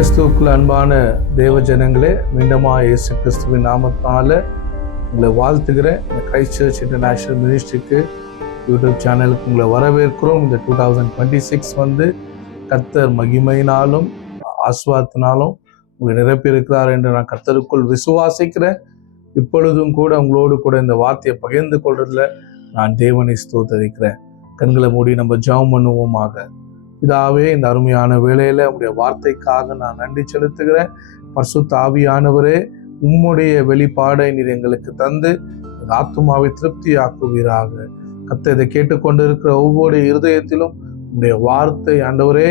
கிறிஸ்துவுக்குள் அன்பான தேவ ஜனங்களே, மீண்டுமா இயேசு கிறிஸ்துவின் நாமத்தால் உங்களை வாழ்த்துகிறேன். இந்த கிரைஸ்ட் சர்ச் இன்டர்நேஷ்னல் மினிஸ்ட்ரிக்கு யூடியூப் சேனலுக்கு உங்களை வரவேற்கிறோம். இந்த 2026 கர்த்தர் மகிமையினாலும் ஆசீர்வாதத்தினாலும் உங்களை நிரப்பியிருக்கிறார் என்று நான் கர்த்தருக்குள் விசுவாசிக்கிறேன். இப்பொழுதும் கூட உங்களோடு கூட இந்த வார்த்தையை பகிர்ந்து கொள்றதுல நான் தேவனை ஸ்தோத்தரிக்கிறேன். கண்களை மூடி நம்ம ஜெபம் பண்ணுவோமாக. இதாவே, இந்த அருமையான வேளையில உங்களுடைய வார்த்தைக்காக நான் நன்றி செலுத்துகிறேன். பரிசுத்த ஆவியானவரே, உம்முடைய வெளிப்பாடை நீர் எங்களுக்கு தந்து எங்கள் ஆத்துமாவை திருப்தி ஆக்குவீராக. கர்த்தர் இதை கேட்டுக்கொண்டிருக்கிற ஒவ்வொரு இருதயத்திலும் உங்களுடைய வார்த்தை ஆண்டவரே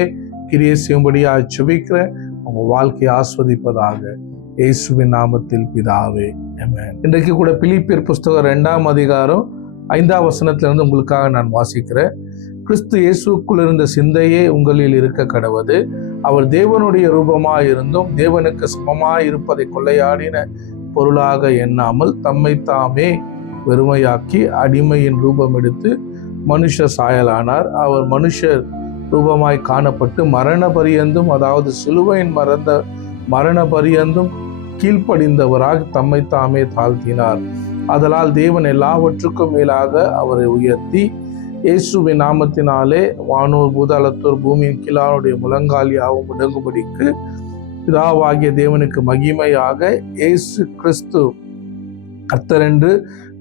கிரியை செய்யும்படியாக ஜெபிக்கிறேன். உங்க வாழ்க்கையை ஆஸ்வதிப்பதாக இயேசுவின் நாமத்தில் பிதாவே, ஆமென். இன்றைக்கு கூட பிலிப்பியர் புஸ்தகம் 2ஆம் அதிகாரம் 5ஆம் வசனத்திலிருந்து உங்களுக்காக நான் வாசிக்கிறேன். கிறிஸ்து இயேசுக்குள் இருந்த சிந்தையே உங்களில் இருக்க கடவது. அவர் தேவனுடைய ரூபமாயிருந்தும் தேவனுக்கு சமமாயிருப்பதை கொள்ளையாடின பொருளாக எண்ணாமல் தம்மை தாமே வெறுமையாக்கி அடிமையின் ரூபம் எடுத்து மனுஷ சாயலானார். அவர் மனுஷர் ரூபமாய் காணப்பட்டு மரண பரியந்தும், அதாவது சிலுவையின் மரண பரியந்தும் கீழ்ப்படிந்தவராக தம்மை தாமே தாழ்த்தினார். அதனால் தேவன் எல்லாவற்றுக்கும் மேலாக அவரை உயர்த்தி இயேசுவின் நாமத்தினாலே வானோர் பூதளத்தோர் பூமியின் கீழானுடைய முழங்கால் யாவும் முடங்கும்படிக்கு பிதாவாகிய தேவனுக்கு மகிமையாக இயேசு கிறிஸ்து கர்த்தர் என்று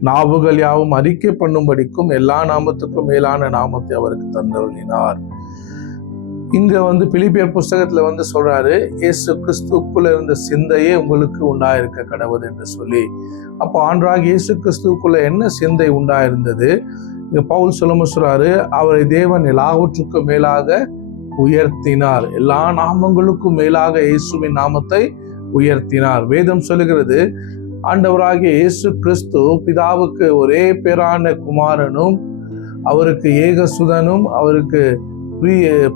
நாவுகள் யாவும் அறிக்கை பண்ணும்படிக்கும் எல்லா நாமத்துக்கும் மேலான நாமத்தை அவருக்கு தந்தருளினார். இங்க பிலிப்பியர் புஸ்தகத்துல சொல்றாரு, இயேசு கிறிஸ்துக்குள்ள இருந்த சிந்தையே உங்களுக்கு உண்டாயிருக்க கடவுது என்று சொல்லி. அப்போ ஆண்டவராக இயேசு கிறிஸ்துக்குள்ள என்ன சிந்தை உண்டாயிருந்தது? இங்க பவுல் சொல்றாரு, அவரை தேவன் எல்லாவற்றுக்கும் மேலாக உயர்த்தினார். எல்லா நாமங்களுக்கும் மேலாக இயேசுவின் நாமத்தை உயர்த்தினார். வேதம் சொல்லுகிறது, ஆண்டவராகிய இயேசு கிறிஸ்து பிதாவுக்கு ஒரே பேரான குமாரனும் அவருக்கு ஏகசுதனும் அவருக்கு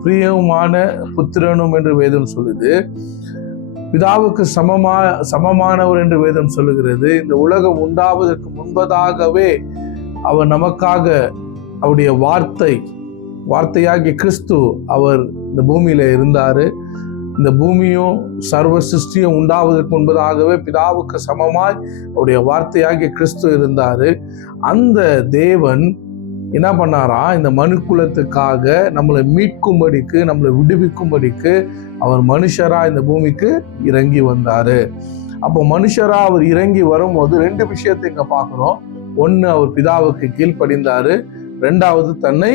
பிரியமான புத்திரனும் என்று வேதம் சொல்லுது. பிதாவுக்கு சமமானவர் என்று வேதம் சொல்லுகிறது. இந்த உலகம் உண்டாவதற்கு முன்பதாகவே அவர் நமக்காக அவருடைய வார்த்தையாகிய கிறிஸ்து அவர் இந்த பூமியில இருந்தாரு. இந்த பூமியும் சர்வ சிருஷ்டியும் உண்டாவதற்கு முன்பதாகவே பிதாவுக்கு சமமாய் அவருடைய வார்த்தையாகிய கிறிஸ்து இருந்தாரு. அந்த தேவன் என்ன பண்ணாரா, இந்த மனுக்குலத்துக்காக நம்மளை மீட்கும்படிக்கு, நம்மளை விடுவிக்கும்படிக்கு அவர் மனுஷரா இந்த பூமிக்கு இறங்கி வந்தாரு. அப்போ மனுஷரா அவர் இறங்கி வரும்போது 2 விஷயத்தை இங்க பார்க்கிறோம். ஒண்ணு, அவர் பிதாவுக்கு கீழ்ப்படிந்தாரு. 2வது, தன்னை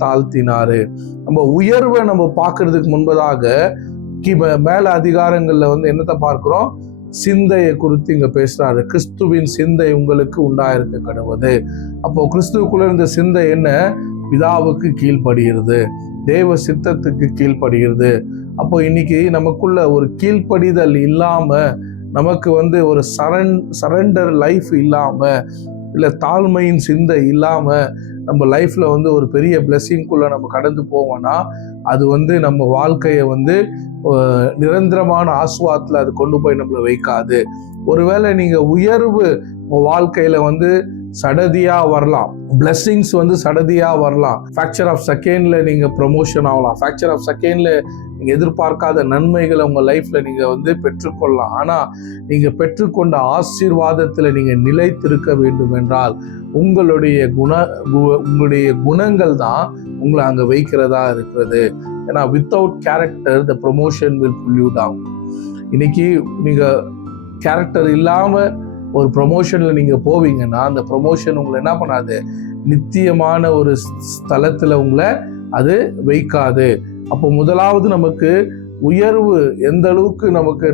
தாழ்த்தினாரு. நம்ம உயர்வை நம்ம பார்க்கறதுக்கு முன்பதாக மேல அதிகாரங்கள்ல என்னத்தை பார்க்கிறோம்? சிந்தையை குறித்து இங்க பேசுறாரு. கிறிஸ்துவின் சிந்தை உங்களுக்கு உண்டாயிருக்க கடவுது. அப்போ கிறிஸ்துவுக்குள்ள இருந்த சிந்தை என்ன? பிதாவுக்கு கீழ்ப்படுகிறது, தேவ சித்தத்துக்கு கீழ்ப்படுகிறது. அப்போ இன்னைக்கு நமக்குள்ள ஒரு கீழ்ப்படிதல் இல்லாம, நமக்கு ஒரு சரண்டர் லைஃப் இல்லாம, இல்ல தாழ்மையின் சிந்தை இல்லாம நம்ம லைஃப்ல ஒரு பெரிய பிளெஸிங்குள்ள நம்ம கடந்து போவோம்னா, அது நம்ம வாழ்க்கையை நிரந்தரமான ஆசுவாத்துல அது கொண்டு போய் நம்மளை வைக்காது. ஒருவேளை நீங்க உயர்வு உங்க வாழ்க்கையில சடதியா வரலாம், பிளெஸிங்ஸ் சடதியா வரலாம். ஃபிராக்சர் ஆஃப் செகண்ட்ல நீங்க ப்ரமோஷன் ஆகலாம். ஃபிராக்சர் ஆஃப் செகண்ட்ல நீங்க எதிர்பார்க்காத நன்மைகளை உங்க லைஃப்ல நீங்க பெற்றுக்கொள்ளலாம். ஆனா நீங்க பெற்றுக்கொண்ட ஆசீர்வாதத்துல நீங்க நிலைத்திருக்க வேண்டும் என்றால் உங்களுடைய குணங்கள் தான் உங்களை அங்க வைக்கிறதா இருக்கிறது. ஏன்னா without character the promotion will pull you down. இன்னைக்கு நீங்க கேரக்டர் இல்லாம ஒரு ப்ரொமோஷன்ல நீங்க போவீங்கன்னா அந்த ப்ரொமோஷன் உங்களை என்ன பண்ணாது? நித்தியமான ஒரு ஸ்தலத்துல உங்களை அது வைக்காது. அப்போ முதலாவது நமக்கு உயர்வு எந்த அளவுக்கு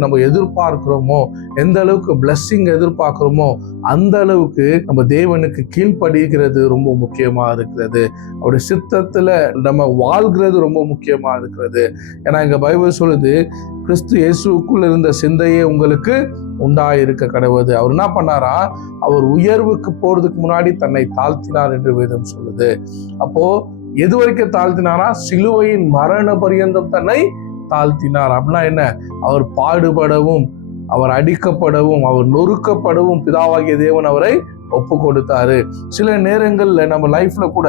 நம்ம எதிர்பார்க்கிறோமோ, எந்த அளவுக்கு பிளெஸிங் எதிர்பார்க்கிறோமோ அந்த அளவுக்கு நம்ம தேவனுக்கு கீழ்ப்படுகிறது ரொம்ப முக்கியமா இருக்கிறது. அவருடைய சித்தத்துல நம்ம வாழ்கிறது ரொம்ப முக்கியமா இருக்கிறது. ஏன்னா இங்க பைபிள் சொல்லுது, கிறிஸ்து இயேசுக்குள்ள இருந்த சிந்தையே உங்களுக்கு உண்டாயிருக்க கடவுது. அவர் என்ன பண்ணாரா? அவர் உயர்வுக்கு போறதுக்கு முன்னாடி தன்னை தாழ்த்தினார் என்று வேதம் சொல்லுது. அப்போ எது வரைக்கும் தாழ்த்தினாரா? சிலுவையின் மரண பரியந்தம் தன்னை தாழ்த்தினார். அப்படின்னா என்ன? அவர் பாடுபடவும், அவர் அடிக்கப்படவும், அவர் நொறுக்கப்படவும் பிதாவாகிய தேவன் அவரை ஒப்பு கொடுத்தாரு. சில நேரங்கள்ல நம்ம லைஃப்ல கூட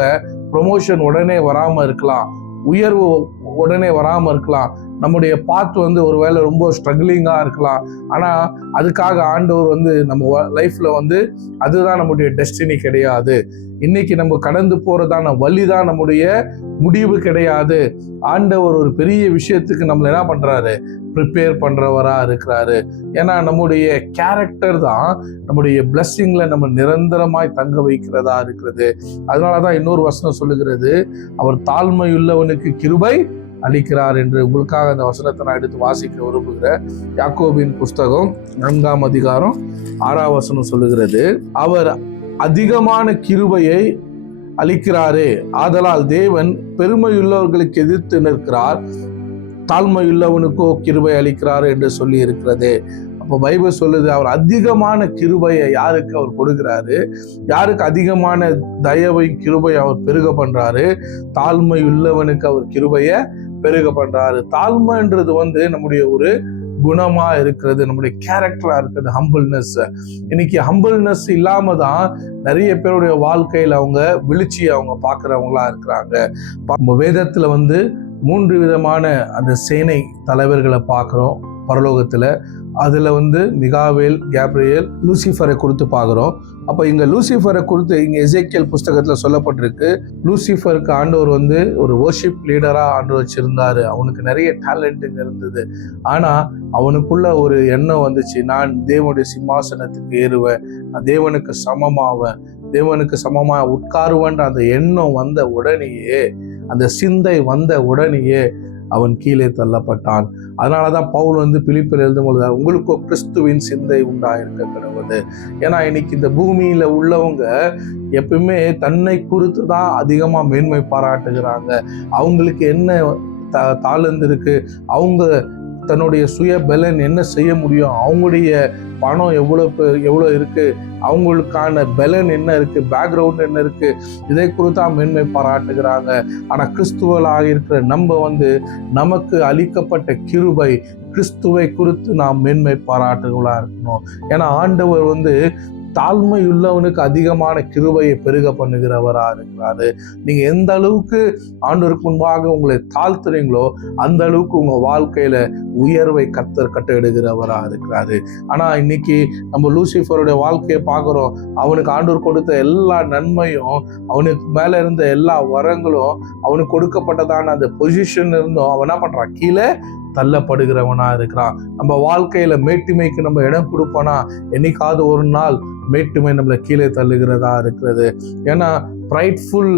ப்ரொமோஷன் உடனே வராம இருக்கலாம், உயர்வு உடனே வராமல் இருக்கலாம். நம்முடைய பாத் வந்து ஒருவேளை ரொம்ப ஸ்ட்ரகிளிங்காக இருக்கலாம். ஆனால் அதுக்காக ஆண்டவர் வந்து நம்ம லைஃப்பில் வந்து அதுதான் நம்முடைய டெஸ்டினி கிடையாது. இன்னைக்கு நம்ம கடந்து போகிறதான வழி தான் நம்முடைய முடிவு கிடையாது. ஆண்டவர் ஒரு பெரிய விஷயத்துக்கு நம்மளை என்ன பண்ணுறாரு, ப்ரிப்பேர் பண்ணுறவராக இருக்கிறாரு. ஏன்னா நம்முடைய கேரக்டர் தான் நம்முடைய பிளஸ்ஸிங்கில் நம்ம நிரந்தரமாய் தங்க வைக்கிறதா இருக்கிறது. அதனால தான் இன்னொரு வசனம் சொல்லுகிறது, அவர் தாழ்மையுள்ளவனுக்கு கிருபை அளிக்கிறார் என்று. உங்களுக்காக அந்த வசனத்தை நான் எடுத்து வாசிக்க விரும்புகிறேன். யாக்கோபின் புஸ்தகம் 4ஆம் அதிகாரம் 6ஆம் வசனம் சொல்லுகிறது, அவர் அதிகமான கிருபையை அளிக்கிறாரே, ஆதலால் தேவன் பெருமையுள்ளவர்களுக்கு எதிர்த்து நிற்கிறார், தாழ்மையுள்ளவனுக்கோ கிருபை அளிக்கிறார் என்று சொல்லி இருக்கிறது. அப்போ பைபிள் சொல்லுது, அவர் அதிகமான கிருபையை யாருக்கு அவர் கொடுக்கிறாரு, யாருக்கு அதிகமான தயவை கிருபை அவர் பெருக பண்றாரு, தாழ்மையுள்ளவனுக்கு அவர் கிருபையை பெருக பண்றாரு. தாழ்மைன்றது வந்து நம்முடைய ஒரு குணமா இருக்கிறது, நம்முடைய கேரக்டரா இருக்கிறது, ஹம்பிள்னஸ். இன்னைக்கு ஹம்பிள்னஸ் இல்லாம தான் நிறைய பேருடைய வாழ்க்கையில அவங்க விழுச்சியை அவங்க பார்க்குறவங்களா இருக்கிறாங்க. வேதத்துல வந்து 3 விதமான அந்த சேனை தலைவர்களை பார்க்குறோம் பரலோகத்துல. அதுல வந்து மிகாவேல், கேப்ரியேல், லூசிஃபரை குறித்து பார்க்குறோம். அப்போ இங்க லூசிஃபரை குறித்து இங்க எசேக்கியேல் புஸ்தகத்துல சொல்லப்பட்டிருக்கு, லூசிஃபருக்கு ஆண்டவர் வந்து ஒரு வர்ஷிப் லீடரா ஆண்டவர் வச்சிருந்தாரு. அவனுக்கு நிறைய டேலண்ட்டுங்க இருந்தது. ஆனா அவனுக்குள்ள ஒரு எண்ணம் வந்துச்சு, நான் தேவனுடைய சிம்மாசனத்துக்கு ஏறுவேன், நான் தேவனுக்கு சமமாவேன், தேவனுக்கு சமமா உட்காருவேன்ற அந்த எண்ணம் வந்த உடனேயே, அந்த சிந்தை வந்த உடனேயே அவன் கீழே தள்ளப்பட்டான். அதனாலதான் பவுல் வந்து பிலிப்பில் எழுதும் பொழுது, உங்களுக்கோ கிறிஸ்துவின் சிந்தை உண்டாயிருக்க கிடவுது. ஏன்னா இன்னைக்கு இந்த பூமியில உள்ளவங்க எப்பவுமே தன்னை குறித்து தான் அதிகமா மேன்மை பாராட்டுகிறாங்க. அவங்களுக்கு என்ன தாளந்து இருக்கு, அவங்க தன்னுடைய சுய பலன் என்ன செய்ய முடியும், அவங்களுடைய பணம் எவ்வளோ இருக்கு, அவங்களுக்கான பலன் என்ன இருக்கு, பேக்ரவுண்ட் என்ன இருக்கு, இதை குறித்து மேன்மை பாராட்டுகிறாங்க. ஆனா கிறிஸ்துவலாக இருக்கிற நம்ம வந்து நமக்கு அளிக்கப்பட்ட கிருபை, கிறிஸ்துவை குறித்து நாம் மேன்மை பாராட்டுகளா இருக்கணும். ஏன்னா ஆண்டவர் வந்து தாழ்மையுள்ளவனுக்கு அதிகமான கிருபையை பெருக பண்ணுகிறவரா இருக்கிறாரு. நீங்க எந்த அளவுக்கு ஆண்டவருக்கு முன்பாக உங்களை தாழ்த்துறீங்களோ அந்த அளவுக்கு உங்க வாழ்க்கையில உயர்வை கர்த்தர் கட்டளையிடுகிறவரா இருக்கிறாரு. ஆனா இன்னைக்கு நம்ம லூசிஃபருடைய வாழ்க்கையை பார்க்கிறோம். அவனுக்கு ஆண்டவர் கொடுத்த எல்லா நன்மையும், அவனுக்கு மேல இருந்த எல்லா வரங்களும், அவனுக்கு கொடுக்கப்பட்டதான அந்த பொசிஷன் இருந்தும் அவன் என்ன பண்றான், கீழே தள்ளப்படுகிறவனா இருக்கிறான். நம்ம வாழ்க்கையில மேட்டுமைக்கு நம்ம இடம் கொடுப்போனா என்னைக்காவது ஒரு நாள் மேட்டுமை நம்மளை கீழே தள்ளுகிறதா இருக்கிறது. ஏன்னா ப்ரைட்ஃபுல்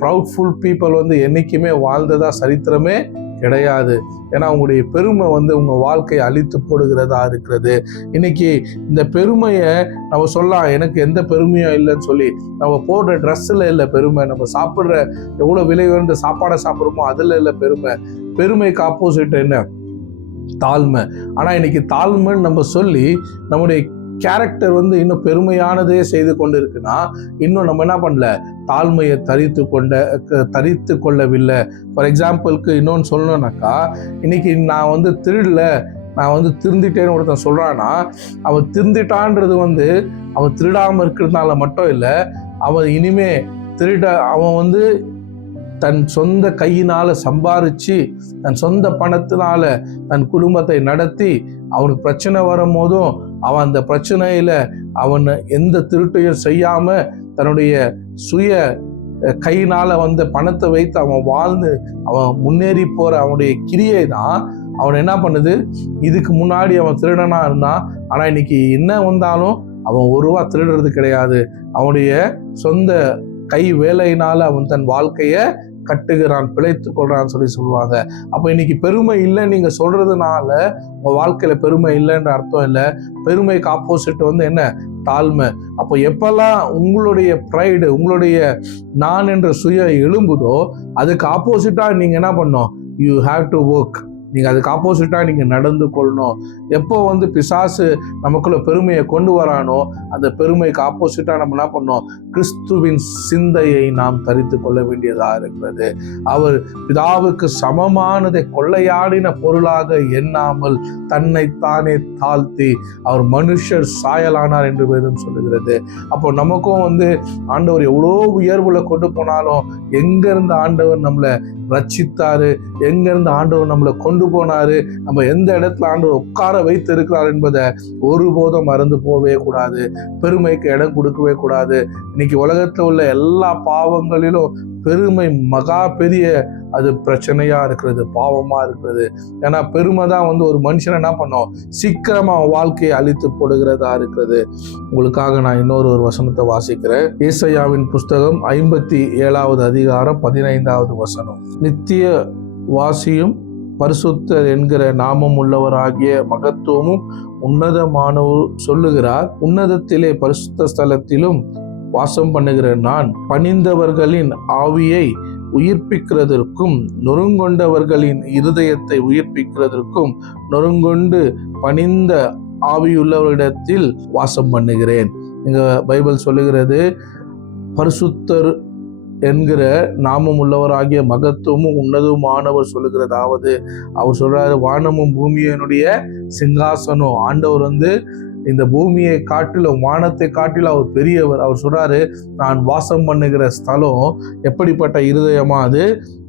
ப்ரௌட்ஃபுல் பீப்புள் வந்து என்னைக்குமே வாழ்ந்ததா சரித்திரமே கிடையாது. ஏன்னா உங்களுடைய பெருமை வந்து உங்க வாழ்க்கையை அழித்து போடுகிறதா இருக்கிறது. இன்னைக்கு இந்த பெருமையை நம்ம சொல்லலாம், எனக்கு எந்த பெருமையும் இல்லைன்னு சொல்லி. நம்ம போடுற ட்ரெஸ்ஸில் இல்லை பெருமை, நம்ம சாப்பிட்ற எவ்வளோ விலை உயர்ந்த சாப்பாடை சாப்பிட்றோமோ அதில் இல்லை பெருமை. பெருமைக்கு ஆப்போசிட் என்ன, தாழ்மை. ஆனா இன்னைக்கு தாழ்மைன்னு நம்ம சொல்லி நம்முடைய கேரக்டர் வந்து இன்னும் பெருமையானதே செய்து கொண்டு இருக்குன்னா, இன்னும் நம்ம என்ன பண்ணல, தாழ்மையை தரித்து கொள்ளவில்லை. ஃபார் எக்ஸாம்பிளுக்கு இன்னொன்று சொல்லணும்னாக்கா, இன்னைக்கு நான் வந்து திருடல, நான் வந்து திருந்திட்டேன்னு ஒருத்தன் சொல்றான்னா, அவன் திருந்திட்டான்றது வந்து அவன் திருடாம இருக்கிறதுனால மட்டும் இல்லை, அவன் இனிமே அவன் வந்து தன் சொந்த கையினால சம்பாரிச்சு தன் சொந்த பணத்தினால தன் குடும்பத்தை நடத்தி அவனுக்கு பிரச்சனை வரும் போதும் அவன் அந்த பிரச்சனையில அவன் எந்த திருட்டையும் செய்யாம தன்னுடைய சுய கையினால வந்த பணத்தை வைத்து அவன் வாழ்ந்து அவன் முன்னேறி போற அவனுடைய கிரியை தான் அவன் என்ன பண்ணுது. இதுக்கு முன்னாடி அவன் திருடனா இருந்தான், ஆனா இன்னைக்கு என்ன வந்தாலும் அவன் ஒரு ரூபா திருடுறது கிடையாது. அவனுடைய சொந்த கை வேலையினால அவன் தன் வாழ்க்கைய கட்டுகிறான், பிழைத்து கொள்றான்னு சொல்லுவாங்க. அப்ப இன்னைக்கு பெருமை இல்லை நீங்க சொல்றதுனால உங்க வாழ்க்கையில பெருமை இல்லைன்ற அர்த்தம் இல்லை. பெருமைக்கு ஆப்போசிட் வந்து என்ன, தாழ்மை. அப்போ எப்பெல்லாம் உங்களுடைய ப்ரைடு, உங்களுடைய நான் என்ற சுய எழும்புதோ அதுக்கு ஆப்போசிட்டா நீங்க என்ன பண்ணணும், யூ ஹாவ் டு ஒர்க். நீங்க அதுக்கு ஆப்போசிட்டா நீங்க நடந்து கொள்ளணும். எப்போ வந்து பிசாசு நமக்குள்ள பெருமையை கொண்டு வரானோ அந்த பெருமைக்கு ஆப்போசிட்டா நம்ம என்ன பண்ணோம், கிறிஸ்துவின் சிந்தையை நாம் தரித்து கொள்ள வேண்டியதா இருக்கிறது. அவர் பிதாவுக்கு சமமானதை கொள்ளையாடின பொருளாக எண்ணாமல் தன்னை தானே தாழ்த்தி அவர் மனுஷர் சாயலானார் என்று வேதம் சொல்லுகிறது. அப்போ நமக்கும் வந்து ஆண்டவர் எவ்வளோ உயர்வுல கொண்டு போனாலும் எங்க இருந்து ஆண்டவர் நம்மளை ரட்சித்தாரு, எங்க இருந்து ஆண்டவர் நம்மளை கொண்டு போனாரு, நம்ம எந்த இடத்துல ஆண்டவர் உட்கார வைத்து இருக்கிறார் என்பதை ஒருபோதும் மறந்து போகவே கூடாது. பெருமைக்கு இடம் கொடுக்கவே கூடாது. இன்னைக்கு உலகத்துல உள்ள எல்லா பாவங்களிலும் பெருமை மகா பெரிய அது பிரச்சனையா இருக்கிறது, பாவமா இருக்கிறது. ஏன்னா பெருமை தான் வந்து ஒரு மனுஷனை என்ன பண்ணோம், சீக்கிரமா வாழ்க்கையை அழித்து போடுகிறதா இருக்கிறது. உங்களுக்காக நான் இன்னொரு வசனத்தை வாசிக்கிறேன். ஏசாயாவின் புஸ்தகம் 57வது அதிகாரம் 15வது வசனம். நித்திய வாசியும் பரிசுத்தர் என்கிற நாமம் உள்ளவராகிய மகத்துவமும் உன்னதமானவர் சொல்லுகிறார், உன்னதத்திலே பரிசுத்த ஸ்தலத்திலும் வாசம் பண்ணுகிற நான் பணிந்தவர்களின் ஆவியை உயிர்ப்பிக்கிறதற்கும் நொறுங்கொண்டவர்களின் இருதயத்தை உயிர்ப்பிக்கிறதற்கும் நொறுங்கொண்டு பணிந்த ஆவியுள்ளவரிடத்தில் வாசம் பண்ணுகிறேன். இங்க பைபிள் சொல்லுகிறது, பரிசுத்தர் என்கிற நாமம் உள்ளவராகிய மகத்துவமும் உன்னதமானவர் சொல்லுகிறதாவது, அவர் சொல்றாரு, வானமும் பூமியினுடைய சிங்காசனம். ஆண்டவர் வந்து இந்த பூமியை காட்டிலும் வானத்தை காட்டிலும் அவர் பெரியவர். அவர் சொல்றாரு, நான் வாசம் பண்ணுகிற ஸ்தலம் எப்படிப்பட்ட இருதயமா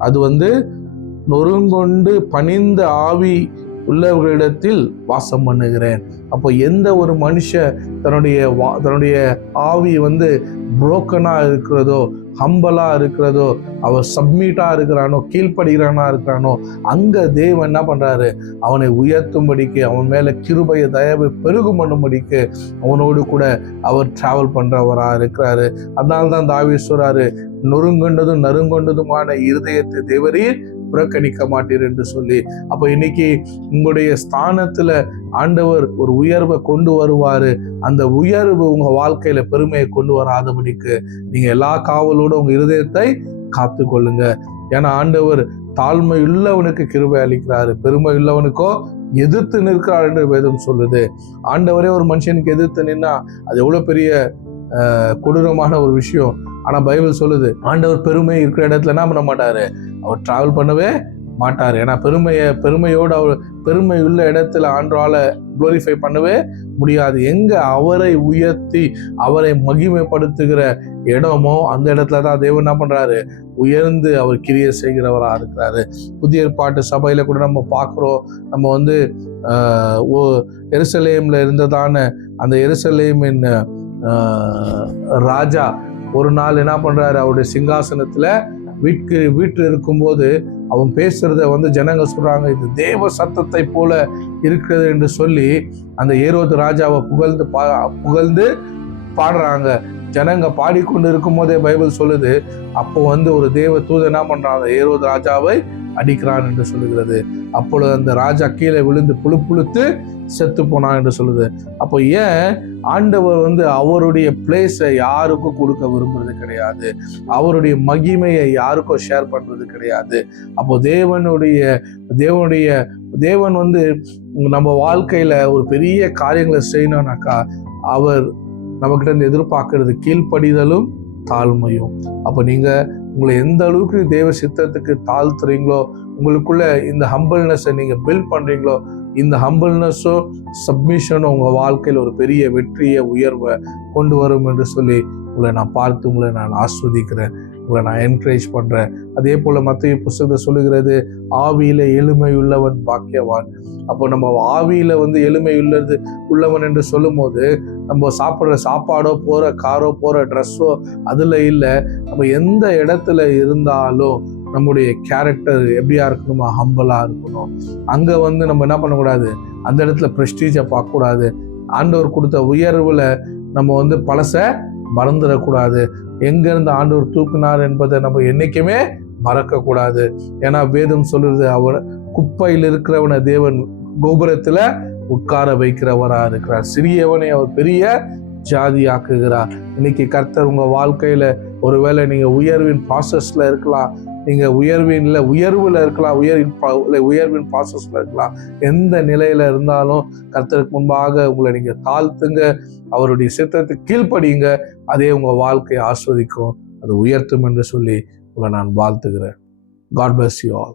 அது வந்து நொறுங்கொண்டு பணிந்த ஆவி உள்ளவர்களிடத்தில் வாசம் பண்ணுகிறேன். அப்போ எந்த ஒரு மனுஷன் தன்னுடைய ஆவி வந்து புரோக்கனா இருக்கிறதோ, ஹம்பலா இருக்கிறதோ, அவர் சப்மிட்டா இருக்கிறானோ, கீழ்ப்படுகிறானா இருக்கிறானோ, அங்க தேவன் என்ன பண்றாரு, அவனை உயர்த்தும்படிக்கு, அவன் மேல கிருபைய தயவு பெருகும் பண்ணும்படிக்கு அவனோடு கூட அவர் டிராவல் பண்றவரா இருக்கிறாரு. அதனால்தான் தாவீது சொல்றாரு, நொறுங்கொண்டதும் நறுங்கொண்டதுமான இருதயத்தை தேவரீர் புறக்கணிக்க மாட்டீர் என்று சொல்லி. அப்போ இன்னைக்கு உங்களுடைய ஸ்தானத்துல ஆண்டவர் ஒரு உயர்வை கொண்டு வருவாரு. அந்த உயர்வு உங்க வாழ்க்கையில பெருமையை கொண்டு வராதபடிக்கு நீங்க எல்லா காவலோட உங்க இருதயத்தை காத்து கொள்ளுங்க. ஏன்னா ஆண்டவர் தாழ்மை உள்ளவனுக்கு கிருபை அளிக்கிறாரு, பெருமை உள்ளவனுக்கோ எதிர்த்து நிற்கிறார் என்று வேதம் சொல்லுது. ஆண்டவரே ஒரு மனுஷனுக்கு எதிர்த்து நின்னா அது எவ்வளவு பெரிய கொடூரமான ஒரு விஷயம். ஆனா பைபிள் சொல்லுது, ஆண்டவர் பெருமை இருக்கிற இடத்துல என்ன பண்ண மாட்டாரு, அவர் டிராவல் பண்ணவே மாட்டார். ஏன்னா பெருமையோடு அவர் பெருமை உள்ள இடத்துல ஆண்டவரால குளோரிஃபை பண்ணவே முடியாது. எங்க அவரை உயர்த்தி அவரை மகிமைப்படுத்துகிற இடமோ அந்த இடத்துல தான் தேவன் என்ன பண்றாரு, உயர்ந்து அவர் கிரியை செய்கிறவரா இருக்கிறாரு. புதிய ஏற்பாட்டு சபையில கூட நம்ம பார்க்கிறோம், நம்ம வந்து எருசலேம்ல இருந்ததான அந்த எருசலேமின் ராஜா ஒரு நாள் என்ன பண்றாரு, அவருடைய சிங்காசனத்துல வீட்டில் இருக்கும்போது அவன் பேசுறத வந்து ஜனங்க சொல்றாங்க, இது தேவ சத்தத்தை போல இருக்கிறது என்று சொல்லி அந்த ஏரோது ராஜாவை புகழ்ந்து பாடுறாங்க. ஜனங்க பாடிக்கொண்டு இருக்கும் போதே பைபிள் சொல்லுது, அப்போ வந்து ஒரு தேவ தூதன் என்ன பண்றான், ஏரோது ராஜாவை அடிக்கிறான் என்று சொல்லுகிறது. அப்பொழுது அந்த ராஜா கீழே விழுந்து புழுத்து செத்து போனான் என்று சொல்லுது. அப்போ ஏன் ஆண்டவர் வந்து அவருடைய பிளேஸை யாருக்கும் கொடுக்க விரும்புறது கிடையாது, அவருடைய மகிமையை யாருக்கும் ஷேர் பண்றது கிடையாது. அப்போ தேவன் வந்து நம்ம வாழ்க்கையில ஒரு பெரிய காரியங்களை செய்யணும்னாக்கா அவர் நம்மகிட்ட இருந்து எதிர்பார்க்கறது கீழ்ப்படிதலும் தாழ்மையும். அப்போ நீங்க உங்களை எந்த அளவுக்கு தேவ சித்தத்துக்கு தாழ்த்துறீங்களோ, உங்களுக்குள்ள இந்த ஹம்பிள்னஸை நீங்க பில்ட் பண்றீங்களோ, இந்த ஹம்பிள்னஸும் சப்மிஷனும் உங்க வாழ்க்கையில் ஒரு பெரிய வெற்றியை உயர்வை கொண்டு வரும் என்று சொல்லி உங்களை நான் பார்த்து உங்களை நான் ஆஸ்வதிக்கிறேன், உங்களை நான் என்கரேஜ் பண்றேன். அதே போல மத்தேயு புத்தகத்தை சொல்லுகிறது, ஆவியில எளிமை உள்ளவன் பாக்கியவான். அப்போ நம்ம ஆவியில வந்து எளிமை உள்ளவன் என்று சொல்லும் போது நம்ம சாப்பிட்ற சாப்பாடோ போற காரோ போற ட்ரெஸ்ஸோ அதுல இல்லை, நம்ம எந்த இடத்துல இருந்தாலும் நம்முடைய கேரக்டர் எப்படியா இருக்கணுமா, ஹம்பலா இருக்கணும். அங்க வந்து நம்ம என்ன பண்ணக்கூடாது, அந்த இடத்துல ப்ரெஸ்டீஜை பார்க்கக்கூடாது. ஆண்டவர் கொடுத்த உயர்வுல நம்ம வந்து பழச மறந்துடக்கூடாது. எங்க இருந்து ஆண்டவர் தூக்குனார் என்பதை நம்ம என்னைக்குமே மறக்க கூடாது. ஏன்னா வேதம் சொல்லுறது, அவர் குப்பையில் இருக்கிறவனை தேவன் கோபுரத்துல உட்கார வைக்கிறவரா இருக்கிறார், சிறியவனை அவர் பெரிய ஜாதி ஆக்குகிறார். இன்னைக்கு கர்த்தர் உங்க வாழ்க்கையில ஒருவேளை நீங்க உயர்வின் ப்ராசஸ்ல இருக்கலாம், நீங்கள் உயர்வில் இருக்கலாம், உயர்வின் ப்ராசஸில் இருக்கலாம். எந்த நிலையில் இருந்தாலும் கர்த்தருக்கு முன்பாக உங்களை நீங்கள் தாழ்த்துங்க, அவருடைய சித்தத்தை கீழ்ப்படியுங்க. அதே உங்கள் வாழ்க்கையை ஆஸ்வதிக்கும், அது உயர்த்தும் என்று சொல்லி உங்களை நான் வாழ்த்துகிறேன். God bless you all.